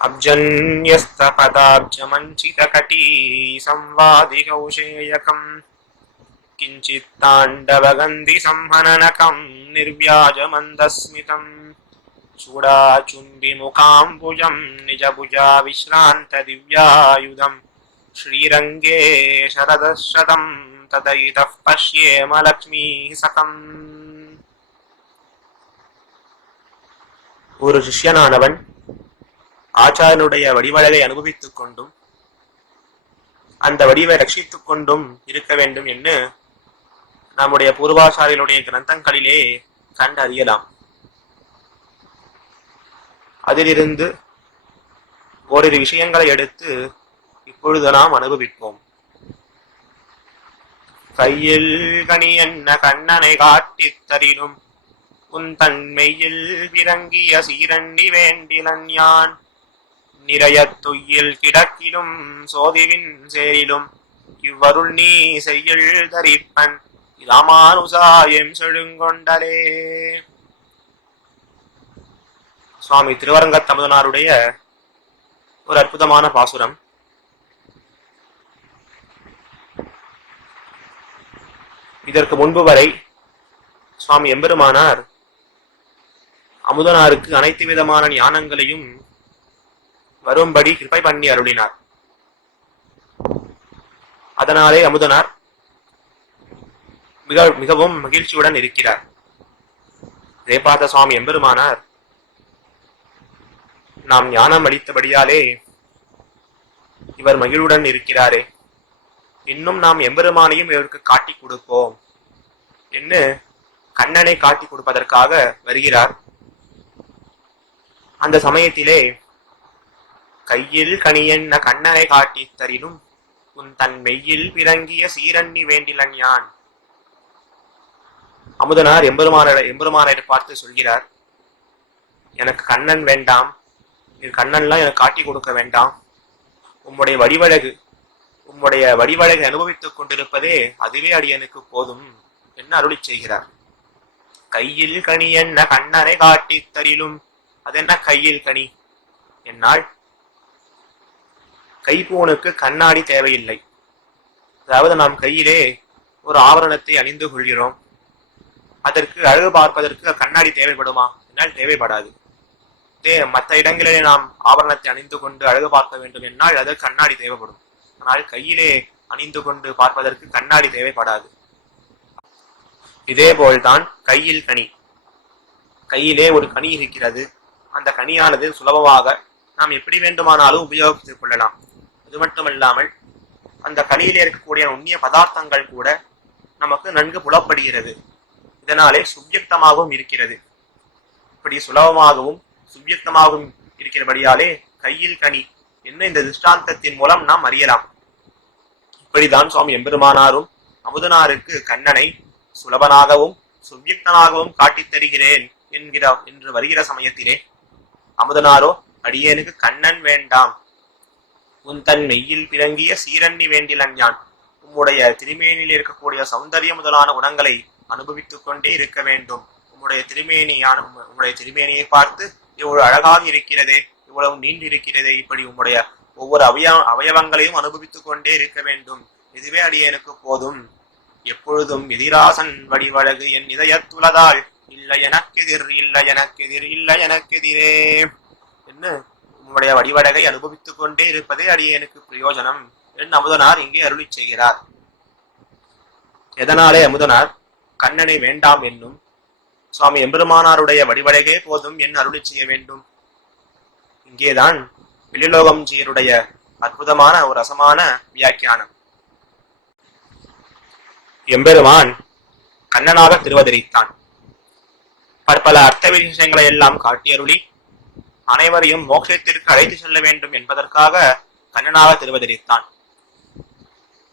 अब्जन्यस्तपदाब्जमञ्चितकटी संवादिकौशेयकम् किञ्चित्ताण्डवगन्धिसंहननकम् निर्व्याजमन्दस्मितम् चूडाचुम्बिमुखाम्बुजम् निजभुजा विश्रान्तदिव्यायुधम् श्रीरङ्गे शरदशतम् तदयितः पश्येम लक्ष्मीः सकम्. ஒரு சிஷ்யனானவன் ஆச்சாரனுடைய வடிவழகை அனுபவித்துக் கொண்டும் அந்த வடிவை ரட்சித்துக் கொண்டும் இருக்க வேண்டும் என்று நம்முடைய பூர்வாச்சாரியனுடைய கிரந்தங்களிலே கண்டு அறியலாம். அதிலிருந்து ஓரிரு விஷயங்களை எடுத்து இப்பொழுது நாம் அனுபவிப்போம். கையில் கனி என்ன கண்ணனை காட்டித் தரினும் உன் தன்மையில் விரங்கிய சீரண்ணி வேண்டிலன் யான் நிறைய துயில் கிடக்கிலும் சோதிவின் சேரிலும் இவ்வருள் நீ செய்யுள் தரிப்பன் இராமானுசாயம் செழுங்கொண்டலே. சுவாமி திருவரங்கத்தமுதனாருடைய ஒரு அற்புதமான பாசுரம். இதற்கு முன்பு வரை சுவாமி எம்பெருமானார் அமுதனாருக்கு அனைத்து விதமான ஞானங்களையும் வரும்படி கிருபை பண்ணி அருளினார். அதனாலே அமுதனார் மிகவும் மகிழ்ச்சியுடன் இருக்கிறார். இதை பார்த்த சுவாமி எம்பெருமானார், நாம் ஞானம் அளித்தபடியாலே இவர் மகிழ்வுடன் இருக்கிறாரே, இன்னும் நாம் எம்பெருமானையும் இவருக்கு காட்டி கொடுப்போம் என்று கண்ணனை காட்டி கொடுப்பதற்காக வருகிறார். அந்த சமயத்திலே கையில் கனியென்ன கண்ணனை காட்டி தரினும் உன் தன் மெய்யில் பிறங்கிய சீரண்ணி வேண்டிலன் யான். அமுதனார் எம்பெருமானை பார்த்து சொல்கிறார், எனக்கு கண்ணன் வேண்டாம், கண்ணன்லாம் எனக்கு காட்டி கொடுக்க வேண்டாம், உம்முடைய வடிவழகு அனுபவித்துக் கொண்டிருப்பதே அதுவே அடியனுக்கு போதும் என்று அருளி செய்கிறார். கையில் கனி என்ன கண்ணனை காட்டி தரிலும், அதென்ன கையில் கனி என்னால் கைப்பூனுக்கு கண்ணாடி தேவையில்லை. அதாவது நாம் கையிலே ஒரு ஆவரணத்தை அணிந்து கொள்கிறோம், அதற்கு அழகு பார்ப்பதற்கு கண்ணாடி தேவைப்படுமா என்னால் தேவைப்படாது. மற்ற இடங்களிலே நாம் ஆபரணத்தை அணிந்து கொண்டு அழகு பார்க்க வேண்டும் என்னால் அதற்கு கண்ணாடி தேவைப்படும். ஆனால் கையிலே அணிந்து கொண்டு பார்ப்பதற்கு கண்ணாடி தேவைப்படாது. இதே போல்தான் கையில் கனி. கையிலே ஒரு கனி இருக்கிறது, அந்த கனியானது சுலபமாக நாம் எப்படி வேண்டுமானாலும் உபயோகித்துக் கொள்ளலாம். அது மட்டுமல்லாமல் அந்த கனியிலே இருக்கக்கூடிய நுண்ணிய பதார்த்தங்கள் கூட நமக்கு நன்கு புலப்படுகிறது. இதனாலே சுவ்யக்தமாகவும் இருக்கிறது. இப்படி சுலபமாகவும் சுவ்யக்தமாகவும் இருக்கிறபடியாலே கையில் கனி என்ன இந்த திருஷ்டாந்தத்தின் மூலம் நாம் அறியலாம். இப்படிதான் சுவாமி எம்பெருமானாரும் அமுதனாருக்கு கண்ணனை சுலபனாகவும் சுவ்யக்தனாகவும் காட்டித் தருகிறேன் என்று வருகிற சமயத்திலே அமுதனாரோ, அடியேனுக்கு கண்ணன் வேண்டாம், உன் தன் மெய்யில் பிறங்கிய சீரண்ணி வேண்டிலன் யான், உம்முடைய திருமேனியில் இருக்கக்கூடிய சௌந்தரிய முதலான குணங்களை அனுபவித்துக் கொண்டே இருக்க வேண்டும். உம்முடைய திருமேனியை பார்த்து இவ்வளவு அழகாக இருக்கிறதே, இவ்வளவு நீண்டு இருக்கிறதே, இப்படி உம்முடைய ஒவ்வொரு அவயவங்களையும் அனுபவித்துக் கொண்டே இருக்க வேண்டும், இதுவே அடியேனுக்கு போதும். எப்பொழுதும் எதிராசன் வடிவழகு என் இதயத்துலதால் இல்லை எனக்கெதிர் இல்லை எனக்கெதிர் இல்லை எனக்கெதிரே என்று உம்முடைய வடிவழகை அனுபவித்துக் கொண்டே இருப்பதே அடியேனுக்கு பிரயோஜனம் என்று அமுதனார் இங்கே அருளி செய்கிறார். எதனாலே அமுதனார் கண்ணனை வேண்டாம் என்னும் சுவாமி எம்பெருமானாருடைய வடிவழகே போதும் என்று அருளி செய்ய வேண்டும்? இங்கேதான் வெளிலோகம்ஜியருடைய அற்புதமான ஒரு ரசமான வியாக்கியானம். எம்பெருமான் கண்ணனாக திருவதரித்தான். பற்பல அர்த்த விசேஷங்களை எல்லாம் காட்டியருளி அனைவரையும் மோட்சத்திற்கு அழைத்து செல்ல வேண்டும் என்பதற்காக கண்ணனாக திருவதரித்தான்.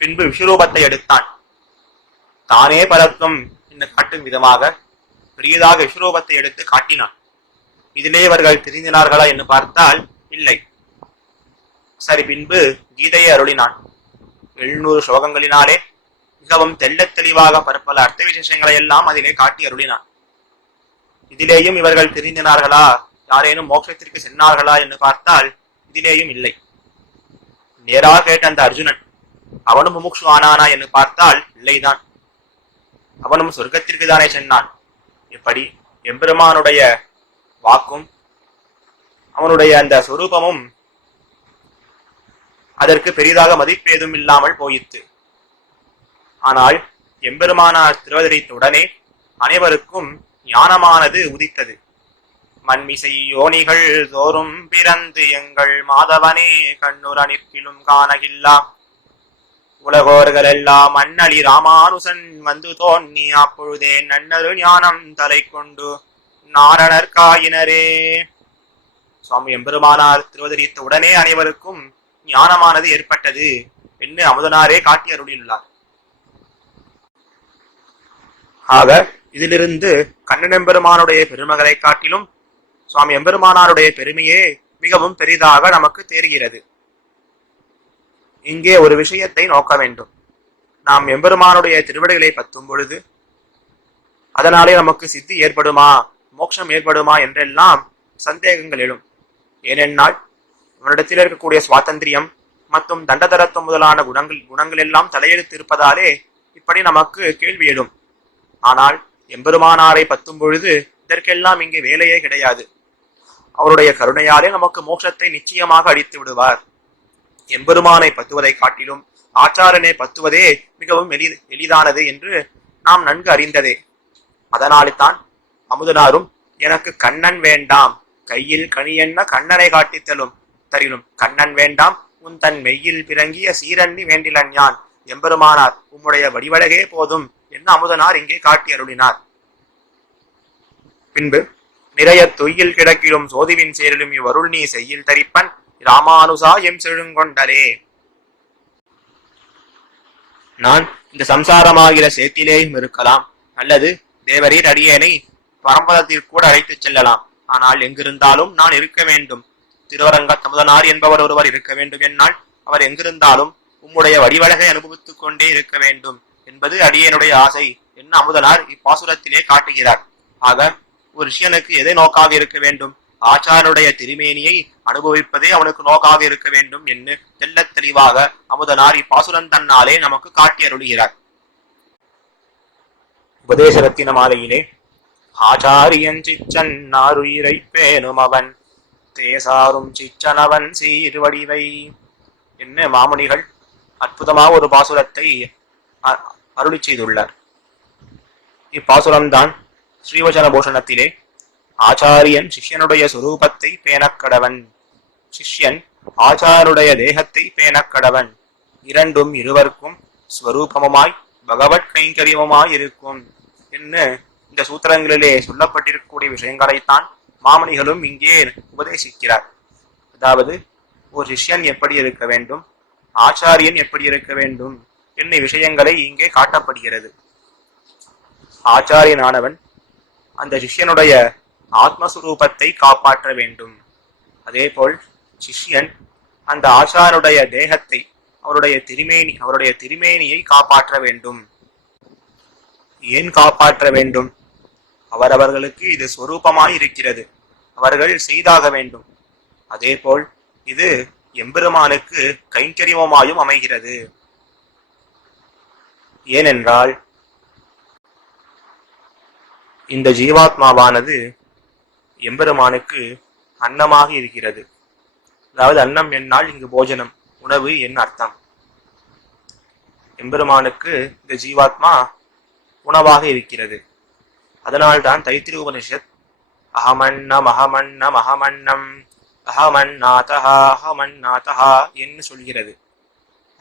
பின்பு விஸ்வரூபத்தை எடுத்தான். தானே பரத்துவம் என்று காட்டும் விதமாக பெரியதாக விஸ்வரூபத்தை எடுத்து காட்டினான். இதிலே இவர்கள் தெரிந்தினார்களா என்று பார்த்தால் இல்லை. சரி, பின்பு கீதையை அருளினான். 700 ஸ்லோகங்களினாலே மிகவும் தெள்ளத் தெளிவாக பற்பல அர்த்த விசேஷங்களை எல்லாம் அதிலே காட்டி அருளினான். இதிலேயும் இவர்கள் தெரிந்தினார்களா, யாரேனும் மோட்சத்திற்கு சென்றார்களா என்று பார்த்தால் இதிலேயும் இல்லை. நேராக கேட்ட அந்த அர்ஜுனன் அவனும் முமுட்சு ஆனானா என்று பார்த்தால் இல்லைதான். அவனும் சொர்க்கத்திற்கு தானே சென்றான். எப்படி எம்பெருமானுடைய வாக்கும் அவனுடைய அந்த சொரூபமும் அதற்கு பெரிதாக மதிப்பேதும் இல்லாமல் போயிற்று. ஆனால் எம்பெருமானார் திருவதரித்த உடனே அனைவருக்கும் ஞானமானது உதித்தது. மண்மிசை யோனிகள் தோறும் பிறந்து எங்கள் மாதவனே கண்ணுற நிற்கிலும் காணகில்லா உலகோர்கள் எல்லாம் அண்ணலி ராமானுசன் வந்து தோன்னி அப்பொழுதே நன்னரு ஞானம் தலை கொண்டு நாரணர்காயினரே. சுவாமி எம்பெருமானார் திருவதரித்த உடனே அனைவருக்கும் ஞானமானது ஏற்பட்டது என்று அமுதனாரே காட்டி அருளியுள்ளார். ஆக இதிலிருந்து கண்ணன் எம்பெருமானுடைய பெருமகளை காட்டிலும் சுவாமி எம்பெருமானாருடைய பெருமையே மிகவும் பெரிதாக நமக்கு தெரிகிறது. இங்கே ஒரு விஷயத்தை நோக்க வேண்டும். நாம் எம்பெருமானுடைய திருவடிகளை பற்றும் பொழுது அதனாலே நமக்கு சித்தி ஏற்படுமா, மோட்சம் ஏற்படுமா என்றெல்லாம் சந்தேகங்கள் எழும். ஏனென்றால் அவனிடத்தில் இருக்கக்கூடிய சுவாதந்திரியம் மற்றும் தண்டதரத்துவம் முதலான குணங்கள் எல்லாம் தலையெழுத்து இருப்பதாலே இப்படி நமக்கு கேள்வி எழும். ஆனால் எம்பெருமானாரை பற்றும் பொழுது இதற்கெல்லாம் இங்கே வேலையே கிடையாது. அவருடைய கருணையாலே நமக்கு மோட்சத்தை நிச்சயமாக அளித்து விடுவார். எம்பெருமானை பத்துவதை காட்டிலும் ஆச்சாரனை பத்துவதே மிகவும் எளிதானது என்று நாம் நன்கு அறிந்ததே. அதனாலே தான் அமுதனாரும் எனக்கு கண்ணன் வேண்டாம், கையில் கனியென்ன கண்ணனை காட்டித்தலும் தரிலும் கண்ணன் வேண்டாம் உன் தன் மெய்யில் பிறங்கிய சீரண்ணி வேண்டிலன் யான் எம்பெருமானார் உம்முடைய வடிவழகே போதும் என்று அமுதனார் இங்கே காட்டி அருளினார். பின்பு நிறைய தொய்யில் கிடக்கிலும் சோதிவின் சேரிலும் இவ்வருள் நீ செய்யில் தரிப்பன் ராமானுசா எம் செழுங்கொண்டரே. நான் இந்த சம்சாரமாகிற சேத்திலேயும் இருக்கலாம், அல்லது தேவரீர் அடியேனை பரம்பரத்திற்கு கூட அழைத்துச் செல்லலாம். ஆனால் எங்கிருந்தாலும் நான் இருக்க வேண்டும். திருவரங்க தமுதனார் என்பவர் ஒருவர் இருக்க வேண்டும் என்னால் அவர் எங்கிருந்தாலும் உம்முடைய வடிவழகை அனுபவித்துக் கொண்டே இருக்க வேண்டும் என்பது அடியனுடைய ஆசை என்ன அமுதனார் இப்பாசுரத்திலே காட்டுகிறார். ஆக ஒரு ரிஷியனுக்கு எதை நோக்காக இருக்க வேண்டும்? ஆச்சாரனுடைய திருமேனியை அனுபவிப்பதே அவனுக்கு நோக்காக இருக்க வேண்டும் என்று தெல்ல தெளிவாக அமுதனார் இப்பாசுரன் தன்னாலே நமக்கு காட்டி அருளுகிறார். உபதேசரத்தின மாலையிலே ஆச்சாரியன் சிச்சன் நாருயிரை பேணும் அவன் தேசாரும் சிச்சனவன் சீர்வடிவை என்ன மாமுனிகள் அற்புதமாக ஒரு பாசுரத்தை அருளி செய்துள்ளார். இப்பாசுரம்தான் ஸ்ரீவச்சன பூஷணத்திலே ஆச்சாரியன் சிஷ்யனுடைய சுரூபத்தை பேணக்கடவன், சிஷ்யன் ஆச்சாருடைய தேகத்தை பேணக்கடவன், இரண்டும் இருவருக்கும் ஸ்வரூபமுமாய் பகவத் கைங்கரியமுமாய் இருக்கும் என்று இந்த சூத்திரங்களிலே சொல்லப்பட்டிருக்கக்கூடிய விஷயங்களைத்தான் மாமணிகளும் இங்கே உபதேசிக்கிறார். அதாவது ஒரு சிஷ்யன் எப்படி இருக்க வேண்டும், ஆச்சாரியன் எப்படி இருக்க வேண்டும் என்ன விஷயங்களை இங்கே காட்டப்படுகிறது. ஆச்சாரியனானவன் அந்த சிஷ்யனுடைய ஆத்மஸ்வரூபத்தை காப்பாற்ற வேண்டும். அதேபோல் சிஷ்யன் அந்த ஆச்சாருடைய தேகத்தை அவருடைய திருமேனியை காப்பாற்ற வேண்டும். ஏன் காப்பாற்ற வேண்டும்? அவரவர்களுக்கு இது சொரூபமாய் இருக்கிறது, அவர்கள் செய்தாக வேண்டும். அதேபோல் இது எம்பெருமானுக்கு கைங்கரியமாயும் அமைகிறது. ஏனென்றால் இந்த ஜீவாத்மாவானது எம்பெருமானுக்கு அன்னமாக இருக்கிறது. அதாவது அன்னம் என்னால் இங்கு போஜனம், உணவு என் அர்த்தம். எம்பெருமானுக்கு இந்த ஜீவாத்மா உணவாக இருக்கிறது. அதனால்தான் தைத்திரிய உபனிஷத் அகமன்னம் அகமன்னம் அகமன்னம் அகமன்னாதஹா அகமன்னாதஹா என்று சொல்கிறது.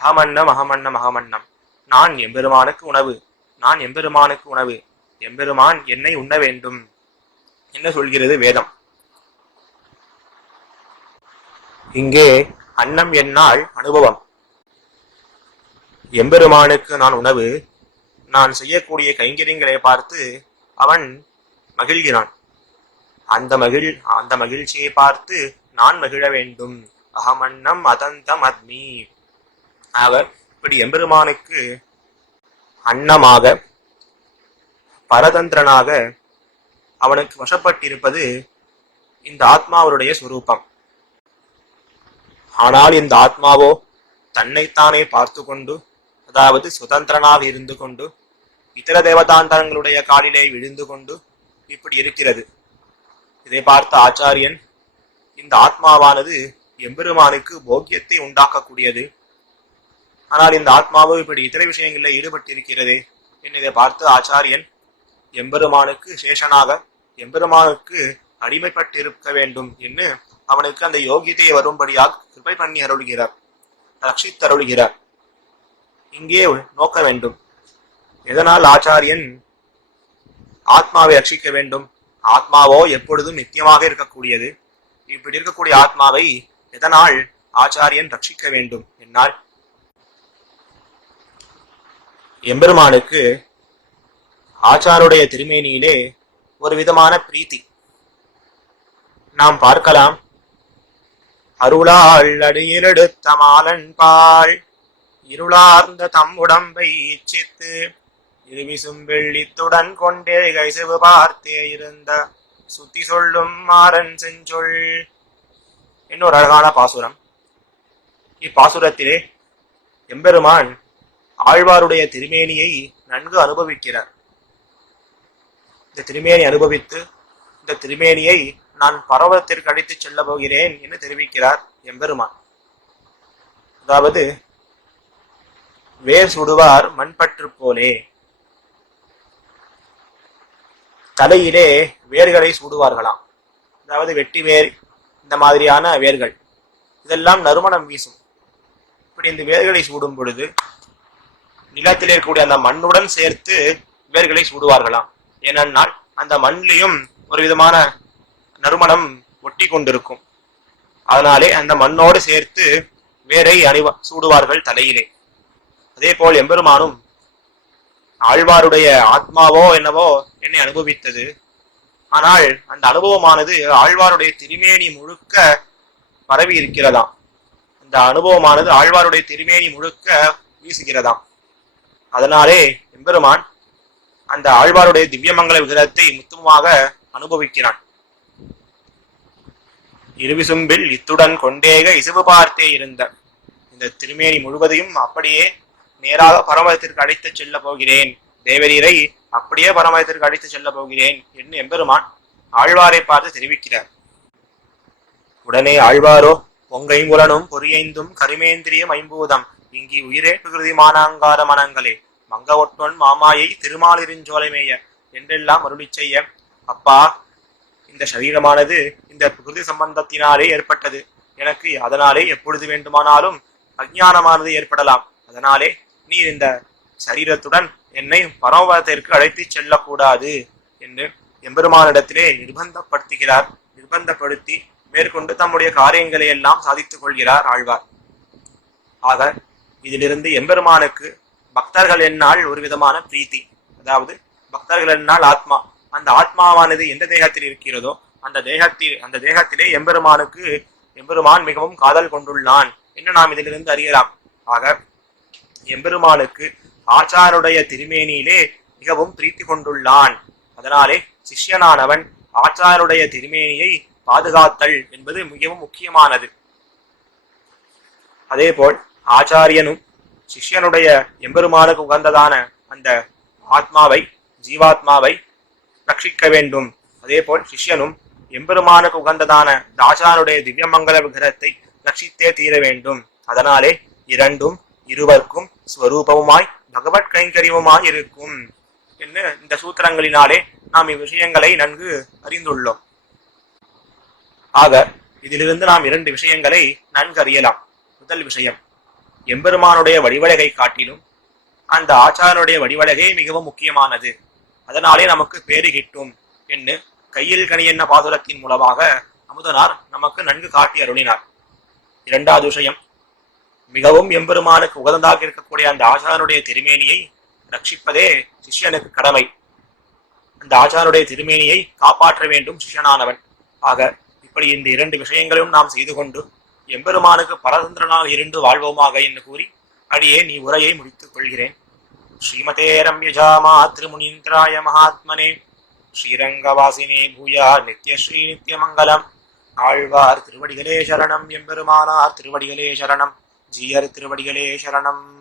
அகமன்னம் அகமன்னம் அகமன்னம், நான் எம்பெருமானுக்கு உணவு, நான் எம்பெருமானுக்கு உணவு, எம்பெருமான் என்னை உண்ண வேண்டும் என்ன சொல்கிறது வேதம். இங்கே அன்னம் என்னால் அனுபவம். எம்பெருமானுக்கு நான் உணவு, நான் செய்யக்கூடிய கைங்கரியங்களை பார்த்து அவன் மகிழ்கிறான். அந்த மகிழ்ச்சியை பார்த்து நான் மகிழ வேண்டும். அகமன்னம் அதந்தம் அத்மி. அவர் இப்படி எம்பெருமானுக்கு அன்னமாக பரதந்திரனாக அவனுக்கு வசப்பட்டிருப்பது இந்த ஆத்மாவுடைய சுரூபம். ஆனால் இந்த ஆத்மாவோ தன்னைத்தானே பார்த்து கொண்டு, அதாவது சுதந்திரனாக இருந்து கொண்டு, இதர தேவதாந்தரங்களுடைய காலிலே விழுந்து கொண்டு இப்படி இருக்கிறது. இதை பார்த்த ஆச்சாரியன், இந்த ஆத்மாவானது எம்பெருமானுக்கு போக்கியத்தை உண்டாக்கக்கூடியது, ஆனால் இந்த ஆத்மாவோ இப்படி இதர விஷயங்களில் ஈடுபட்டிருக்கிறது என்னதை பார்த்து ஆச்சாரியன் எம்பெருமானுக்கு சேஷனாக, எம்பெருமானுக்கு அடிமைப்பட்டிருக்க வேண்டும் என்று அவனுக்கு அந்த யோகியத்தை வரும்படியாக கிருபை பண்ணி அருள்கிறார், ரட்சித்தருள்கிறார். இங்கே நோக்க வேண்டும், எதனால் ஆச்சாரியன் ஆத்மாவை ரட்சிக்க வேண்டும்? ஆத்மாவோ எப்பொழுதும் நித்தியமாக இருக்கக்கூடியது. இப்படி இருக்கக்கூடிய ஆத்மாவை எதனால் ஆச்சாரியன் ரட்சிக்க வேண்டும் என்னால், எம்பெருமானுக்கு ஆச்சாருடைய திருமேனியிலே ஒரு விதமான பிரீத்தி நாம் பார்க்கலாம். அருளாள் அடியிலெடுத்த மாலன் பால் இருளார்ந்த தம் உடம்பை இச்சித்து இருவிசும் வெள்ளித்துடன் கொண்டே கைசவு பார்த்தே இருந்த சுத்தி சொல்லும் மாறன் செஞ்சொல் இன்னொரு அழகான பாசுரம். இப்பாசுரத்திலே எம்பெருமான் ஆழ்வாருடைய திருமேனியை நன்கு அனுபவிக்கிறார். இந்த திருமேனி அனுபவித்து இந்த திருமேனியை நான் பர்வதத்திற்கு அடித்து செல்ல போகிறேன் என்று தெரிவிக்கிறார் எம்பெருமான். அதாவது வேர் சுடுவார் மண்பற்று போலே, தலையிலே வேர்களை சூடுவார்களாம். அதாவது வெட்டி வேர், இந்த மாதிரியான வேர்கள் இதெல்லாம் நறுமணம் வீசும். இப்படி இந்த வேர்களை சூடும் பொழுது நிலத்தில் இருக்கக்கூடிய அந்த மண்ணுடன் சேர்த்து வேர்களை சூடுவார்களாம். ஏனென்றால் அந்த மண்ணிலையும் ஒரு விதமான நறுமணம் ஒட்டி கொண்டிருக்கும். அதனாலே அந்த மண்ணோடு சேர்த்து வேரை சூடுவார்கள் தலையிலே. அதே போல் எம்பெருமானும் ஆழ்வாருடைய ஆத்மாவோ என்னவோ என்னை அனுபவித்தது. ஆனால் அந்த அனுபவமானது ஆழ்வாருடைய திருமேனி முழுக்க பரவி இருக்கிறதாம். அந்த அனுபவமானது ஆழ்வாருடைய திருமேனி முழுக்க வீசுகிறதாம். அதனாலே எம்பெருமான் அந்த ஆழ்வாருடைய திவ்யமங்கல விக்கிரகத்தை முத்துமாக அனுபவிக்கிறான். இருவிசும்பில் இத்துடன் கொண்டேக இசுவு பார்த்தே இருந்த இந்த திருமேனி முழுவதையும் அப்படியே நேராக பரமதத்திற்கு அழைத்து செல்ல போகிறேன், தேவரீரை அப்படியே பரமதத்திற்கு அழைத்து செல்ல போகிறேன் என்று எம்பெருமான் ஆழ்வாரை பார்த்து தெரிவிக்கிறார். உடனே ஆழ்வாரோ பொங்கைங்குலனும் பொறியைந்தும் கருமேந்திரியம் ஐம்பூதம் இங்கி உயிரே பிரகிருதிமானாங்கார மனங்களே மங்க ஒட்டொன் மாமாயை திருமாலிருஞ்சோலைமேய என்றெல்லாம் அருளி செய்ய, அப்பா, இந்த சரீரமானது இந்த பிரகிருதி சம்பந்தத்தினாலே ஏற்பட்டது. எனக்கு அதனாலே எப்பொழுது வேண்டுமானாலும் அஞ்ஞானமானது ஏற்படலாம். அதனாலே நீ இந்த சரீரத்துடன் என்னை பரமபதத்திற்கு அழைத்து செல்லக்கூடாது என்று எம்பெருமானிடத்திலே நிர்பந்தப்படுத்துகிறார். நிர்பந்தப்படுத்தி மேற்கொண்டு தம்முடைய காரியங்களை எல்லாம் சாதித்துக் கொள்கிறார் ஆழ்வார். ஆக இதிலிருந்து எம்பெருமானுக்கு பக்தர்கள் என்னால் ஒரு விதமான பிரீத்தி, அதாவது பக்தர்கள் என்னால் ஆத்மா, அந்த ஆத்மாவானது எந்த தேகத்தில் இருக்கிறதோ அந்த தேகத்திலே எம்பெருமான் மிகவும் காதல் கொண்டுள்ளான் என்று நாம் இதிலிருந்து அறியலாம். ஆக எம்பெருமானுக்கு ஆச்சாருடைய திருமேனியிலே மிகவும் பிரீத்தி கொண்டுள்ளான். அதனாலே சிஷ்யனானவன் ஆச்சாருடைய திருமேனியை பாதுகாத்தல் என்பது மிகவும் முக்கியமானது. அதே போல் ஆச்சாரியனும் சிஷ்யனுடைய எம்பெருமானுக்கு உகந்ததான அந்த ஆத்மாவை, ஜீவாத்மாவை ரட்சிக்க வேண்டும். அதே போல் சிஷ்யனும் எம்பெருமானுக்கு உகந்ததான ஆச்சாருடைய திவ்யமங்கல விக்கிரகத்தை ரட்சித்தே தீர வேண்டும். அதனாலே இரண்டும் இருவருக்கும் ஸ்வரூபமுமாய் பகவத் கைங்கரியமுமாய் இருக்கும் என்று இந்த சூத்திரங்களினாலே நாம் இவ்விஷயங்களை நன்கு அறிந்துள்ளோம். ஆக இதிலிருந்து நாம் இரண்டு விஷயங்களை நன்கு அறியலாம். முதல் விஷயம், எம்பெருமானுடைய வடிவழகை காட்டிலும் அந்த ஆச்சாரனுடைய வடிவழகை மிகவும் முக்கியமானது. அதனாலே நமக்கு பேறு கிட்டும் என்று கையில் கனி என்ன பாசுரத்தின் மூலமாக அமுதனார் நமக்கு நன்கு காட்டி அருளினார். இரண்டாவது விஷயம், மிகவும் எம்பெருமானுக்கு உகந்ததாக இருக்கக்கூடிய அந்த ஆச்சாரனுடைய திருமேனியை ரட்சிப்பதே சிஷ்யனுக்கு கடமை. அந்த ஆச்சாரனுடைய திருமேனியை காப்பாற்ற வேண்டும் சிஷ்யனானவன். ஆக இப்படி இந்த இரண்டு விஷயங்களும் நாம் செய்து கொண்டு எம்பெருமானுக்கு பரதந்திரனாக இருந்து வாழ்வோமாக என்று கூறி அடியே நீ உரையை முடித்துக் கொள்கிறேன். ஸ்ரீமதே ரம்யஜா மாத்ருமுனீந்திராய மகாத்மனே ஸ்ரீரங்கவாசினே பூயா நித்யஸ்ரீ நித்யமங்கலம் ஆழ்வார் திருவடிகளே சரணம், எம்பெருமானார் திருவடிகளே சரணம், ஜீயர் திருவடிகளே சரணம்.